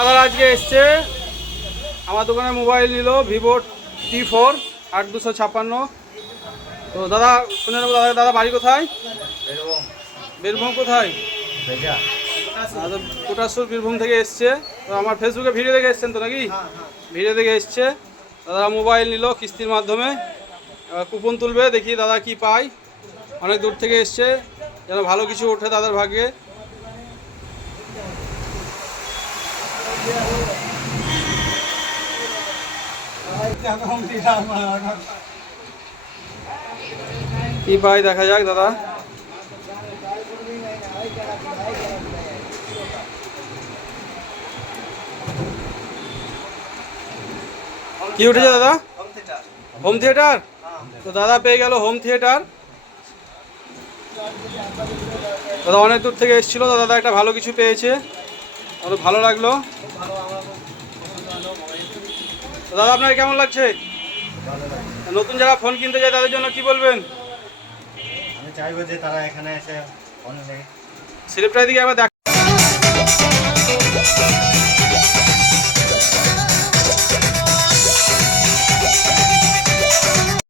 আবার আজকে এসছে আমার দোকানে মোবাইল নিল ভিভো T4 8256। তো দাদা শুনে নেবো, দাদা বাড়ি কোথায়? বীরভূম কোথায়? কোটাসুর বীরভূম থেকে এসছে। তো আমার ফেসবুকে ভিডিও দেখে এসছেন তো নাকি? ভিডিও দেখে এসছে। দাদা মোবাইল নিল কিস্তির মাধ্যমে, কুপন তুলবে, দেখি দাদা কি পায়। অনেক দূর থেকে এসছে, যেন ভালো কিছু ওঠে দাদার ভাগ্যে। কি পাই দেখা যাক দাদা। কি উঠেছে দাদা? Home theatre. তো দাদা পেয়ে গেল হোম থিয়েটার। দাদা অনেক দূর থেকে এসেছিল, তো দাদা একটা ভালো কিছু পেয়েছে, আমাদের ভালো লাগলো। তো দাদা আপনার কেমন লাগছে? নতুন যারা ফোন কিনতে যায় তাদের জন্য কি বলবেন? আমি চাইবো যে তারা এখানে এসে ফোন নেয়। স্লিপটা দিকে একবার দেখ।